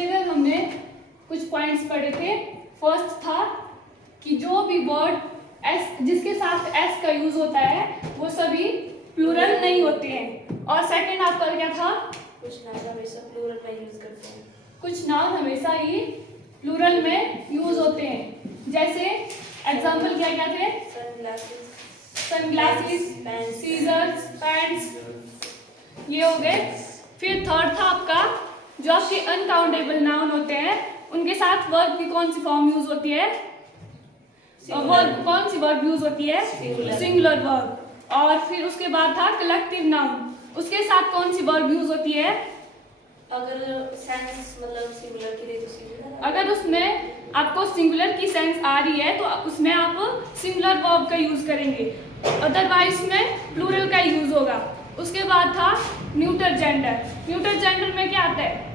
पिछले दिन हमने कुछ पॉइंट्स पढ़े थे। फर्स्ट था कि जो भी वर्ड एस जिसके साथ एस का यूज होता है वो सभी प्लूरल नहीं होते हैं। और सेकंड आपका क्या था? कुछ नाउन हमेशा प्लूरल में यूज करते हैं। कुछ नाउन हमेशा ही प्लूरल में यूज होते हैं। जैसे एग्जांपल क्या क्या थे? सनग्लासेस, सीजर्स, पैंट्स, ये हो गए। फिर थर्ड था आपका जो आपके अनकाउंटेबल नाउन होते हैं उनके साथ वर्ब की कौन सी फॉर्म यूज होती है? वर्ब कौन सी वर्ब यूज होती है? Singular verb. और फिर उसके बाद था कलेक्टिव नाउन, उसके साथ कौन सी वर्ब यूज होती है? अगर सेंस मतलब सिंगुलर की रही तो सिंगुलर, अगर उसमें आपको सिंगुलर की सेंस आ रही है तो उसमें आप सिंगुलर वर्ब का यूज करेंगे, अदरवाइज में प्लूरल का यूज होगा। उसके बाद था न्यूटर जेंडर। न्यूटर जेंडर में क्या आता है?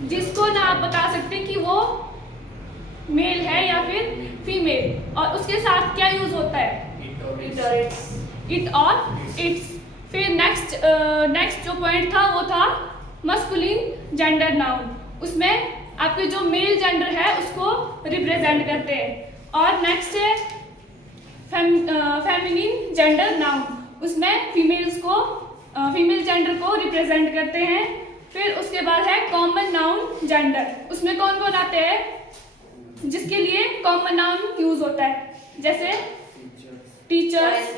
जिसको ना आप बता सकते कि वो मेल है या फिर फीमेल, और उसके साथ क्या यूज होता है? इट और इट्स। फिर नेक्स्ट जो पॉइंट था वो था मस्कुलिन जेंडर नाउन। उसमें आपके जो मेल जेंडर है उसको रिप्रेजेंट करते हैं। और नेक्स्ट है फेमिनिन जेंडर नाउन, उसमें फीमेल जेंडर को रिप्रेजेंट करते हैं। फिर उसके बाद है कॉमन नाउन जेंडर, उसमें कौन कौन आते हैं जिसके लिए कॉमन नाउन यूज होता है? जैसे टीचर्स,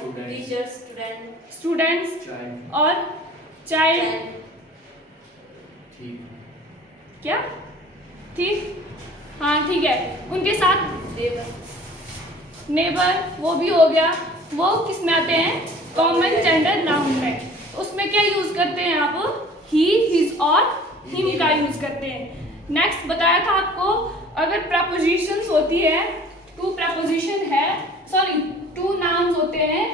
स्टूडेंट्स और चाइल्ड। क्या? ठीक, हाँ ठीक है। उनके साथ नेबर वो भी हो गया, वो किस में आते हैं? कॉमन जेंडर नाउन में। उसमें क्या यूज करते हैं आप? ही, हिज और हिम का यूज करते हैं। नेक्स्ट बताया था आपको अगर प्रपोजिशंस होती है, टू नाउन्स होते हैं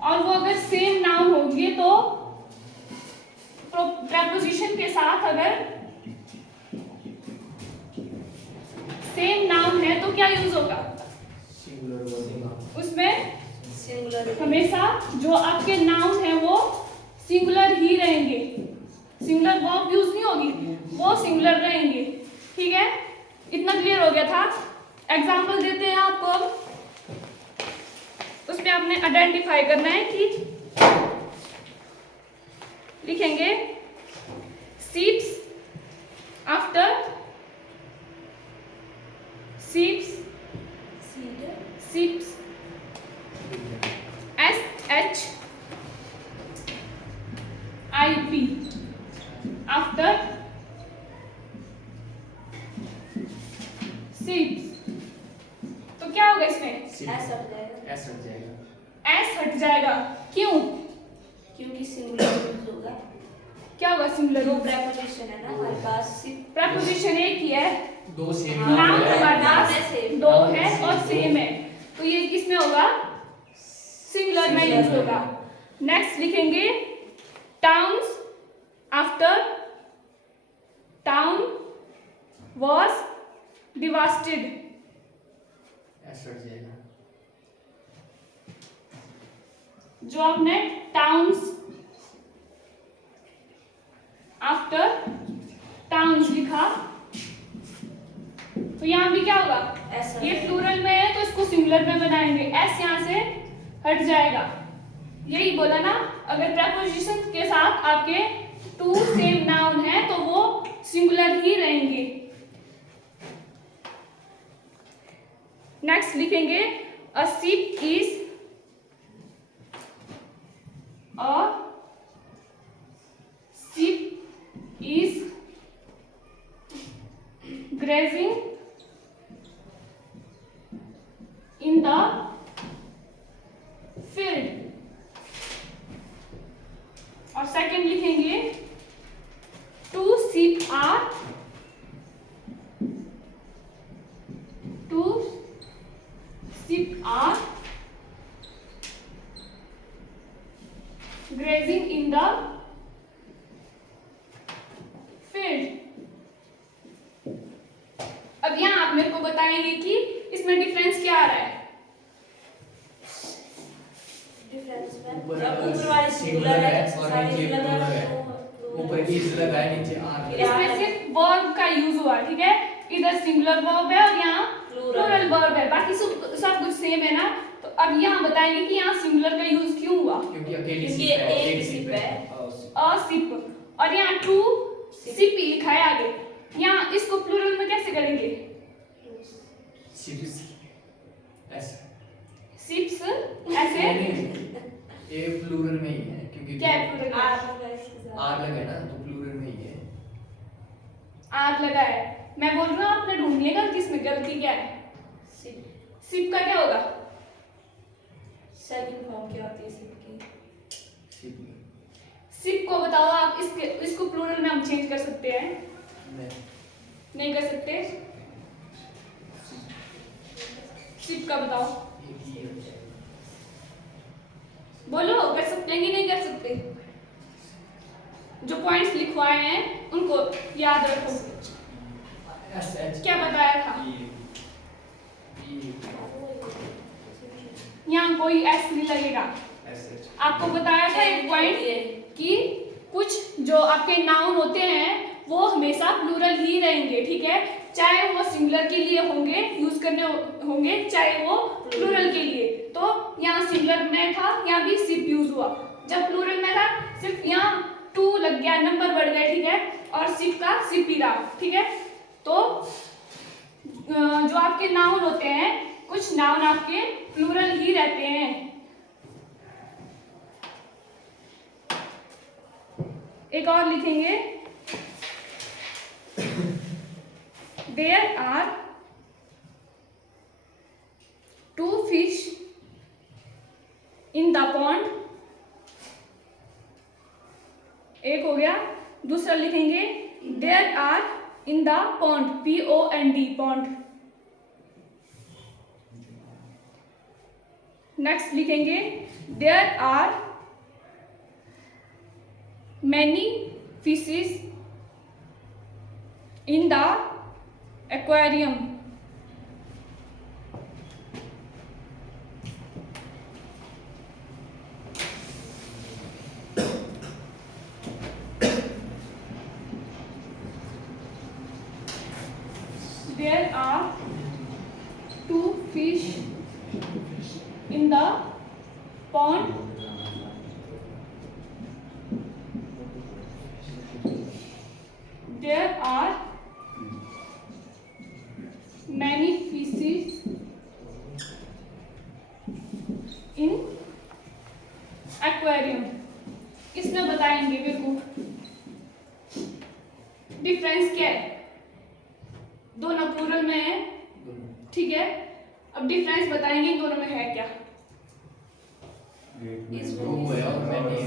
और वो अगर सेम नाउन होगी तो प्रपोजिशन के साथ अगर सेम नाउन है तो क्या यूज होगा? उसमें हमेशा जो आपके नाउन है वो सिंगुलर ही रहेंगे, सिंगुलर वर्ब यूज नहीं होगी, वो सिंगुलर रहेंगे। ठीक है, इतना क्लियर हो गया था। एग्जाम्पल देते हैं आपको, उसमें आपने आइडेंटिफाई करना है कि लिखेंगे सीप्स आफ्टर सीप्स, सीप्स SHIP आफ्टर सीप्स। तो क्या होगा इसमें? एस हट जाएगा। क्यों? क्योंकि सिंगुलर यूज होगा। क्या होगा सिंगुलर? दो प्रेपोजिशन है ना हमारे पास, प्रेपोजिशन एक ही है, दो सेम नाउन हमारे नाउन पास है सेम, दो है और सेम है, तो ये किसमें होगा? सिंगुलर में यूज होगा। नेक्स्ट लिखेंगे towns after town was devastated. जो आपने टाउन्स आफ्टर टाउन्स लिखा तो यहाँ भी क्या होगा? ये प्लूरल में है तो इसको सिंगुलर में बनाएंगे, एस यहाँ से हट जाएगा। यही बोला ना, अगर प्रेपोजिशन के साथ आपके टू सेम नाउन है तो वो सिंगुलर ही रहेंगे। नेक्स्ट लिखेंगे a ship is grazing in the field। और सेकंड लिखेंगे two sheep are grazing in the field। अब यहाँ आप मेरे को बताएंगे कि इसमें डिफरेंस क्या आ रहा है? डिफरेंस में ऊपर वाली सिंगुलर है और नीचे प्लूरल है, ऊपर इज लगा है, नीचे आर। इसमें सिर्फ वर्ब का यूज हुआ, ठीक है। इधर सिंगुलर वर्ब है और यहाँ प्लूरल वर्ब है, बाकी सब कुछ सेम है ना। तो अब यहाँ बताएंगे कि यहाँ सिंगुलर का यूज क्यों हुआ, क्योंकि अकेली क्योंकि सिप है, एक एक सिप सिप है। है। अ सिप, और यहाँ टू सिप लिखा है आगे। यहाँ इसको प्लूरल में कैसे करेंगे, सिप्स ऐसे सिप्स ऐसे। ये प्लूरल में ही है, क्योंकि क्या है प्लूरल में? आर लगा है ना, तो प्लूरल में ही है। आर लगा है। मैं बोल रहा हूँ आपने ढूंढ लिया गलती, इसमें गलती क्या है। सिप का क्या होगा, सेकंड फॉर्म क्या होती है सिप की? सिप सिप को बताओ आप, इसको प्लूरल में हम चेंज कर सकते हैं, में नहीं कर सकते। सिप का बताओ, एक ही है। बोलो कर सकते हैं कि नहीं कर सकते। जो पॉइंट्स लिखवाए हैं उनको याद रखो। एस एच क्या बताया था, यहाँ कोई एस नहीं लगेगा। एस एच आपको बताया था एक पॉइंट कि कुछ जो आपके नाउन होते हैं वो हमेशा प्लूरल ही रहेंगे, ठीक है। चाहे वो सिंगुलर के लिए होंगे, यूज करने होंगे, चाहे वो प्लूरल के लिए। तो यहाँ सिंगुलर में था, यहाँ भी सिप यूज हुआ। जब प्लूरल में था सिर्फ यहाँ टू लग गया, नंबर बढ़ गए, ठीक है, और सिप का सिप ही रहा, ठीक है। तो जो आपके नाउन होते हैं, कुछ नाउन आपके प्लूरल ही रहते हैं। एक और लिखेंगे, there are two fish in the pond. एक हो गया। दूसरा लिखेंगे, there are in the pond, POND, pond. Next लिखेंगे, देयर आर many fishes in the aquarium। There are two fish in the pond। There are many fishes in aquarium। इसमें बताएंगे मेरे को डिफरेंस क्या है। दोनों प्लूरल में है, ठीक है। अब डिफरेंस बताएंगे इन दोनों में है क्या।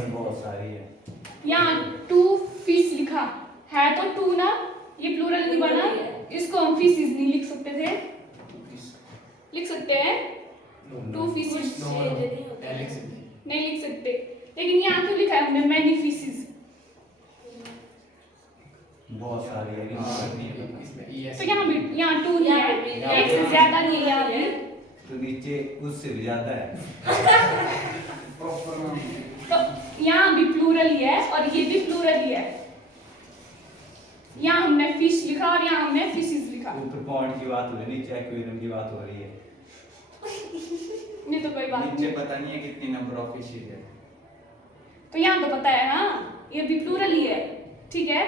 बहुत सारी है। यहाँ टू फिश लिखा है तो टू ना, ये प्लूरल नहीं बना, इसको हम फिशेस नहीं लिख सकते थे, लिख सकते हैं टू फिशेस, नहीं लिख सकते। लेकिन यहाँ क्यों लिखा है हमने मैनी फिशेस, बहुत सारी है। तो यहाँ भी यहाँ टू नहीं है, एक से ज्यादा नहीं है यहाँ भी, तो नीचे उससे भी ज्यादा है। तो यहाँ भी प्लूरल ही है और ये भी प्लूरल ही है। यहाँ हमने फिश लिखा और यहाँ हमने फिशेस लिखा। ऊपर पॉन्ड की बात हो रही है, नीचे एक्वेरियम की बात हो रही है। नहीं तो कोई बात नीचे नहीं। पता नहीं है कितनी नंबर ऑफ फिशेज है। तो यहाँ तो पता है ना, ये भी प्लूरल ही है, ठीक है।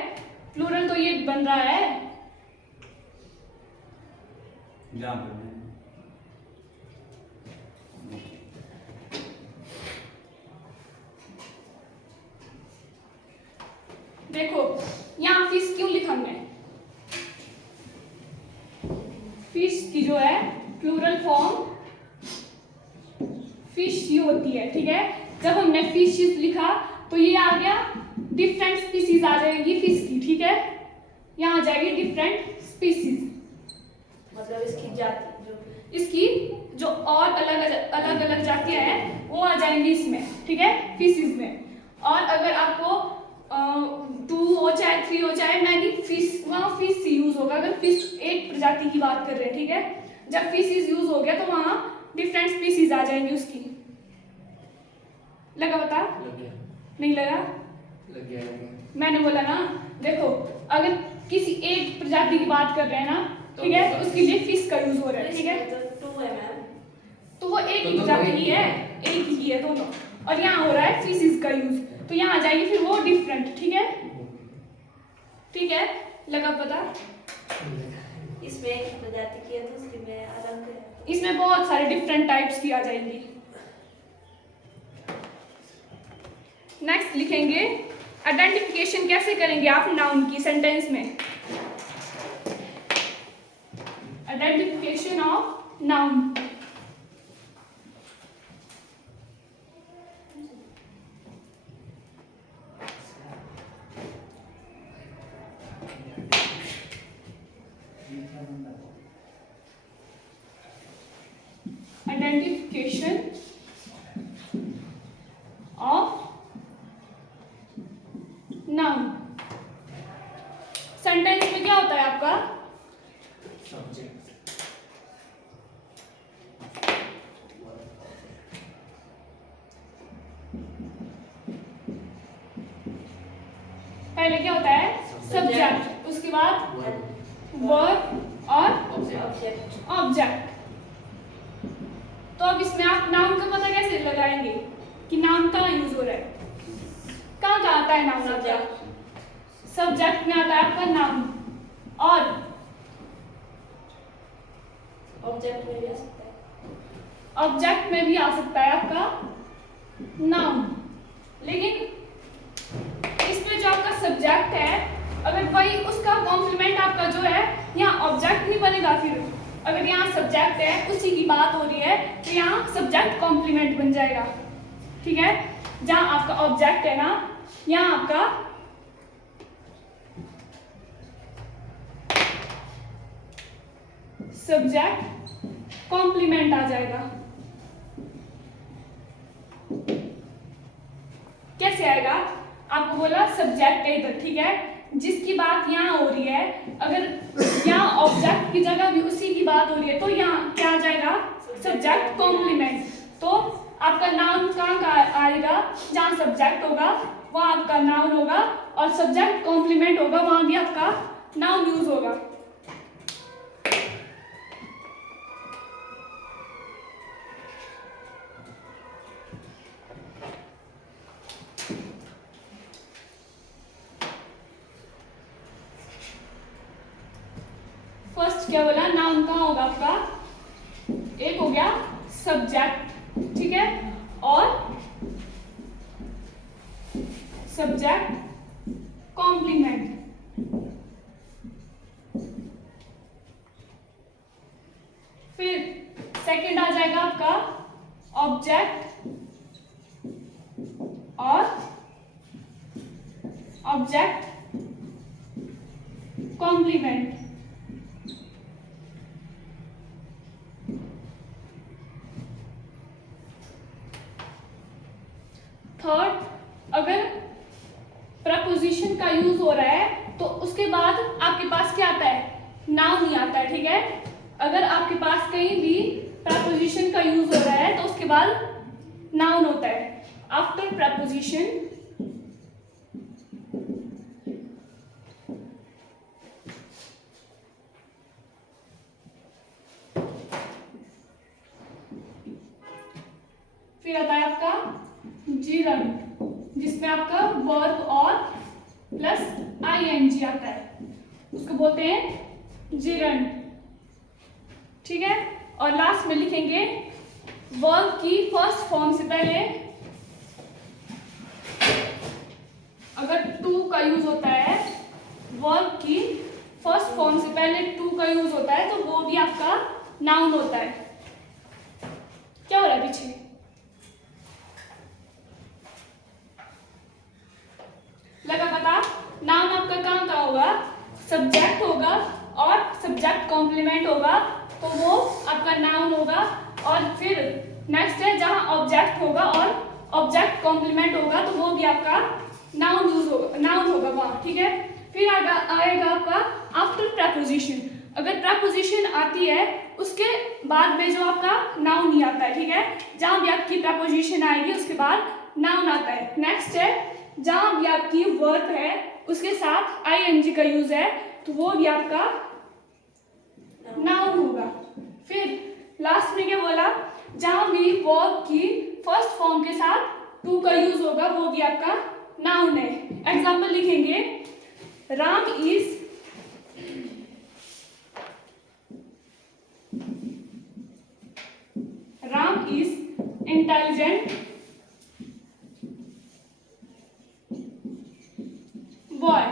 प्लूरल तो ये बन रहा है। जहाँ पर देखो यहाँ फिश क्यों लिखा हमने, फिश की जो है प्लूरल फॉर्म फिश ही होती है, ठीक है। जब हमने फिशेस लिखा तो ये आ गया डिफरेंट स्पीसीज आ जाएगी फिश की, ठीक है। यहाँ आ जाएगी डिफरेंट स्पीसीज, मतलब इसकी जाति जो इसकी जो और अलग अलग जातियां हैं वो आ जाएंगी इसमें, ठीक है, फिशेस में। और अगर आपको 2 हो चाहे 3 हो चाहे मैनी फिश, वहाँ फिश यूज होगा। अगर फिश एक प्रजाति की बात कर रहे हैं, ठीक है। जब फिशेस यूज हो गया तो वहाँ डिफरेंट स्पीसीज आ जाएंगी उसकी। लगा बता, नहीं लगा, लग गया है। मैंने बोला ना, देखो अगर किसी एक प्रजाति की बात कर रहे हैं ना, ठीक है, तो उसके लिए फिश का यूज हो रहा है, ठीक है, तो 2 है मैम। तो वो एक तो ही दोनों प्रजाति एक की ही है, एक ही है दोनों, और यहाँ हो रहा है फिशेस का यूज, तो यहाँ आ जाएगी फिर वो डिफरेंट, ठीक है, ठीक है, लगा पता। इसमें एक ही प्रजाति की है, दूसरी में अलग है। इसमें बहुत सारे डिफरेंट टाइप्स की आ जाएंगी। नेक्स्ट लिखेंगे आइडेंटिफिकेशन कैसे करेंगे आप नाउन की सेंटेंस में। Identification of noun. Identification of noun. Sentence में क्या होता है आपका? सब्जेक्ट, पहले क्या होता है? सब्जेक्ट, उसके बाद वर्ब और ऑब्जेक्ट। ऑब्जेक्ट। तो अब इसमें आप नाउन का पता कैसे लगाएंगे कि नाउन कहाँ यूज हो रहा है? कहाँ कहाँ आता है नाउन आपका? सब्जेक्ट में आता है आपका नाउन, और ऑब्जेक्ट में भी आ सकता है। ऑब्जेक्ट में भी आ सकता है आपका नाउन। लेकिन इसमें जो आपका सब्जेक्ट है, अगर वही उसका कॉम्प्लीमेंट आपका जो है, यहाँ ऑब्जेक्ट नहीं बनेगा। फिर अगर यहाँ सब्जेक्ट है, उसी की बात हो रही है, तो यहाँ सब्जेक्ट कॉम्प्लीमेंट बन जाएगा, ठीक है। जहाँ आपका ऑब्जेक्ट है ना, यहाँ आपका सब्जेक्ट कॉम्प्लीमेंट आ जाएगा। कैसे आएगा? आपको बोला सब्जेक्ट है इधर, ठीक है, जिसकी बात यहाँ हो रही है, अगर यहाँ ऑब्जेक्ट की जगह भी उसी की बात हो रही है, तो यहाँ क्या आ जाएगा? Subject complement. तो आपका नाउन कहाँ का आएगा? जहाँ सब्जेक्ट होगा वहाँ आपका नाउन होगा, और सब्जेक्ट कॉम्प्लीमेंट होगा वहाँ भी आपका नाउन यूज होगा। फर्स्ट क्या बोला? नाउन कहाँ होगा आपका? एक हो गया सब्जेक्ट, ठीक है, और सब्जेक्ट कॉम्प्लीमेंट। फिर सेकंड आ जाएगा आपका ऑब्जेक्ट और ऑब्जेक्ट कॉम्प्लीमेंट। थर्ड, अगर प्रपोजिशन का यूज हो रहा है तो उसके बाद आपके पास क्या आता है? नाउन ही आता है, ठीक है। अगर आपके पास कहीं भी प्रपोजिशन का यूज हो रहा है तो उसके बाद नाउन होता है। आफ्टर प्रपोजिशन फिर आता है आपका जिरंड, जिसमें आपका वर्ब और प्लस आईएनजी आता है, उसको बोलते हैं जिरंड, ठीक है। और लास्ट में लिखेंगे वर्ब की फर्स्ट फॉर्म से पहले अगर टू का यूज होता है, वर्ब की फर्स्ट फॉर्म से पहले टू का यूज होता है, तो वो भी आपका नाउन होता है। क्या हो रहा है पीछे? लगा पता? नाउन आपका कहाँ का होगा? सब्जेक्ट होगा और सब्जेक्ट कॉम्प्लीमेंट होगा, तो वो आपका नाउन होगा। और फिर नेक्स्ट है जहाँ ऑब्जेक्ट होगा और ऑब्जेक्ट कॉम्प्लीमेंट होगा, तो वो भी आपका नाउन यूज होगा, नाउन होगा वहाँ, ठीक है। फिर आएगा आपका आफ्टर प्रपोजिशन। अगर प्रपोजिशन आती है उसके बाद में जो आपका नाउन ही आता है, ठीक है। जहाँ भी आपकी प्रपोजिशन आएगी उसके बाद नाउन आता है। नेक्स्ट है जहां भी आपकी वर्ब है उसके साथ आईएनजी का यूज है तो वो भी आपका नाउन होगा। फिर लास्ट में क्या बोला, जहां भी वर्ब की फर्स्ट फॉर्म के साथ टू का यूज होगा वो भी आपका नाउन है। एग्जांपल लिखेंगे, राम इज इंटेलिजेंट बॉय।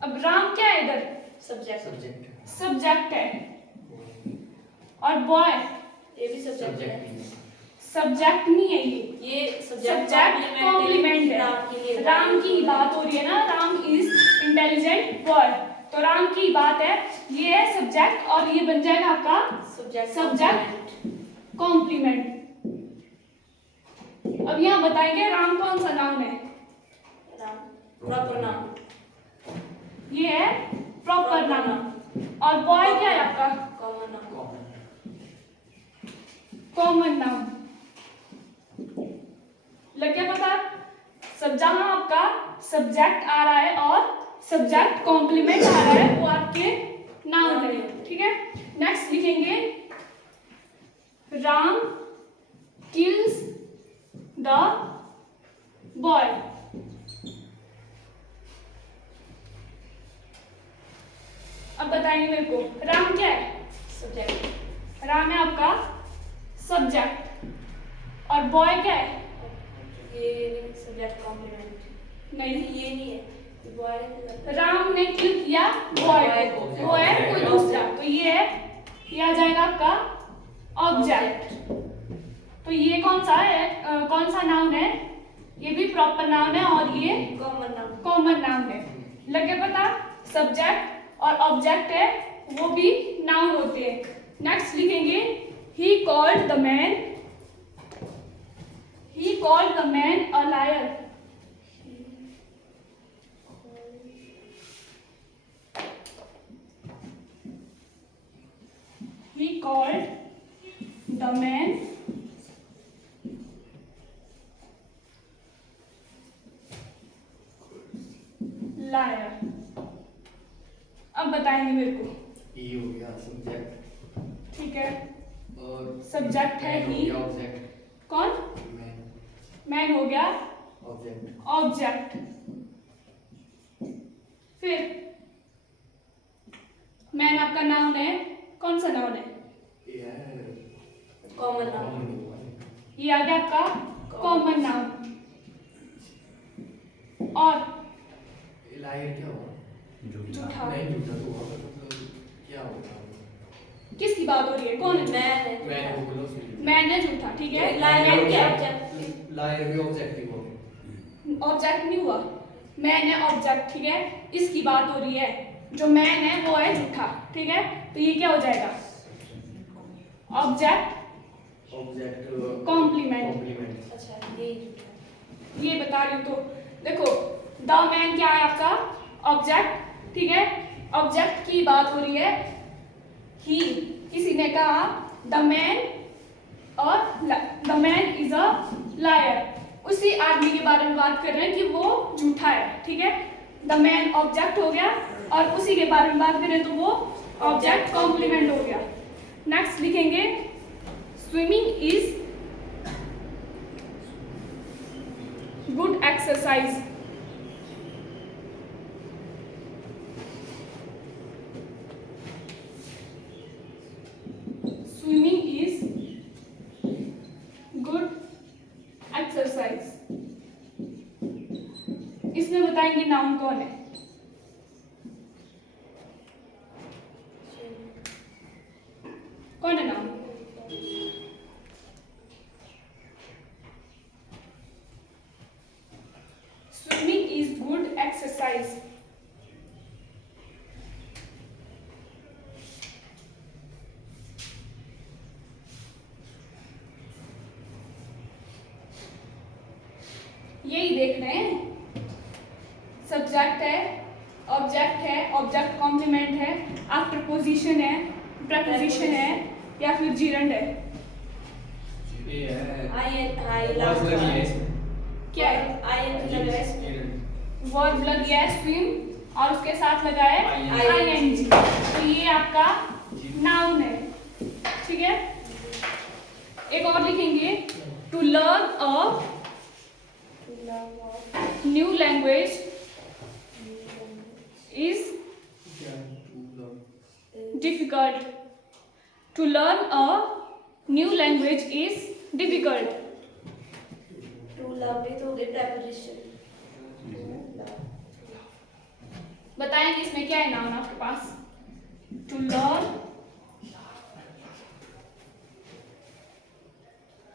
अब राम क्या है इधर, सब्जेक्ट सब्जेक्ट सब्जेक्ट है, और बॉय ये भी सब्जेक्ट है। सब्जेक्ट नहीं है, ये सब्जेक्ट सब्जेक्ट कॉम्प्लीमेंट है। राम की बात हो रही है ना, राम इज इंटेलिजेंट बॉय, तो राम की बात है, ये है सब्जेक्ट और ये बन जाएगा आपका सब्जेक्ट कॉम्प्लीमेंट। अब यहाँ बताएंगे राम कौन सा नाउन है, प्रॉपर नाउन, ये है प्रॉपर नाउन, और बॉय क्या है आपका कॉमन नाउन। Common noun. लग गया पता, सब जहां आपका सब्जेक्ट आ रहा है और सब्जेक्ट कॉम्प्लीमेंट आ रहा है वो आपके नाउन है, ठीक है। नेक्स्ट लिखेंगे, राम किल्स द बॉय। अब बताएंगे मेरे को, राम क्या है, सब्जेक्ट। राम है आपका सब्जेक्ट, और बॉय क्या है, ये सब्जेक्ट कॉम्प्लीमेंट नहीं, ये नहीं है, बॉय। राम ने किल किया बॉय को, वो है कोई दूसरा, तो ये है, ये आ जाएगा आपका ऑब्जेक्ट। तो ये कौन सा है, कौन सा नाउन है, ये भी प्रॉपर नाउन है और ये कॉमन नाउन। कॉमन नाउन है। लगे पता, सब्जेक्ट और ऑब्जेक्ट है वो भी नाउन होते हैं। नेक्स्ट लिखेंगे, he called the man a liar। He called the man liar। अब बताएंगे मेरे को, ई हो गया सब्जेक्ट, ठीक है, और सब्जेक्ट है मैन हो ही, गया ऑब्जेक्ट, कौन, मैन हो गया ऑब्जेक्ट, ऑब्जेक्ट। फिर मैन आपका नाउन है, कौन सा नाउन है, ये है कॉमन नाउन। ये आ गया आपका कॉमन नाउन। और लायर क्या हुआ, झूठा, नहीं झूठा तो हुआ, मतलब क्या होगा, किसकी बात हो रही है, कौन है, मैन हो बोलो मैन है झूठा, ठीक है। लायर क्या है, लायर भी ऑब्जेक्टिव हो, ऑब्जेक्ट नहीं हुआ, मैन है ऑब्जेक्ट, ठीक है। इसकी बात हो रही है, जो मैन है वो है झूठा, ठीक है। तो ये क्या हो जाएगा, ऑब्जेक्ट कॉम्प्लीमेंट। अच्छा ये ये बता रही हूँ, तो देखो द मैन क्या है आपका ऑब्जेक्ट, ठीक है। ऑब्जेक्ट की बात हो रही है, ही, किसी ने कहा द मैन, और the man is a liar, उसी आदमी के बारे में बात कर रहे हैं कि वो झूठा है, ठीक है। द मैन ऑब्जेक्ट हो गया और उसी के बारे में बात करें तो वो ऑब्जेक्ट कॉम्प्लीमेंट हो गया। नेक्स्ट लिखेंगे, swimming is good exercise. Swimming is good exercise. इसमें बताएंगे नाउन कौन है, कौन है noun, swimming is good exercise. यही देख रहे हैं, सब्जेक्ट है, ऑब्जेक्ट कॉम्प्लीमेंट है, आफ्टर पोजीशन है, प्रपोजिशन है, या फिर जीरंड है। ये है हाई वॉइस लगी है इसमें, क्या है? ING लगा है इसमें। वर्ब लग गया है स्विम और उसके साथ लगा है ING। ING। तो ये आपका नाउन है, ठीक है। एक और लिखेंगे, to learn a new language is difficult. To learn a new language is difficult. To love भी तो हो गई preposition। बताएं कि इसमें क्या है नाउन आपके पास? To learn,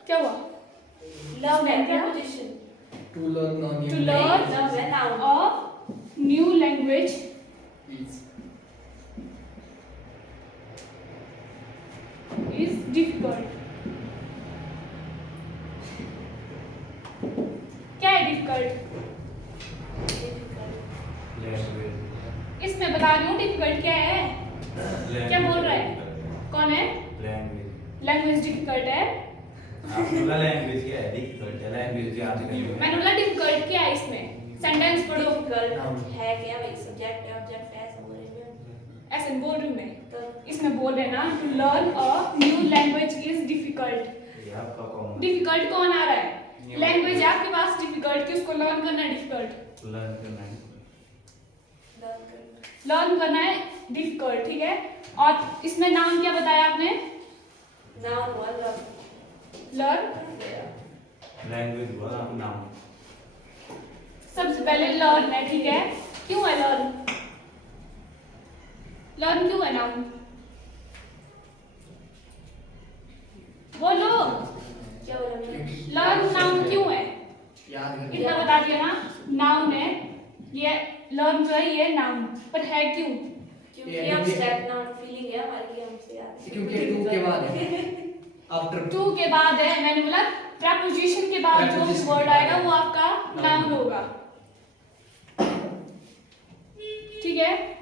क्या हुआ? लव है क्या? preposition। To learn a new To learn love है noun। a new language is is difficult. क्या है difficult? लैंग्वेज इसमें बता रही हूँ difficult क्या है। क्या बोल रहा है? कौन है? लैंग्वेज लैंग्वेज डिफिकल्ट है। आपका लैंग्वेज क्या है? डिफिकल्ट है लैंग्वेज याद करनी है। मैंने बोला डिफिकल्ट क्या है इसमें? सेंटेंस पढ़ो। Difficult है क्या भाई? सब्जेक्ट है ऑब्जेक्ट है सब बोल रहे हैं। ऐसे बोल रही हूँ मैं। तो इसमें बोल रहे हैं ना, to learn a new language is difficult. ये आपका कौन डिफिकल्ट कौन आ रहा है? New लैंग्वेज है आपके पास डिफिकल्ट कि उसको लर्न करना है डिफिकल्ट। लर्न करना है। लर्न करना। लर्न करना है डिफिकल्ट, ठीक है। और इसमें नाम क्या बताया आपने? Noun हुआ love। लर्न। लैंग्वेज हुआ आप नाम। सबसे पहले लर्न है, ठीक है। क्यों है लर्न? लर्न क्यों है नाउन? बोलो। क्या बोला मैंने? लर्न नाउन क्यों है? याद करके इतना बता दिया ना, नाउन है ये। लर्न जो है ये नाउन, पर है क्यों? क्योंकि abstract noun feeling है हमारी, हमसे याद है। क्योंकि टू के बाद है आफ्टर टू के बाद है, मैंने बोला प्रपोजिशन के बाद जो Preposition वर्ड के बाद आएगा वो आपका Noun नाउन होगा, ठीक है।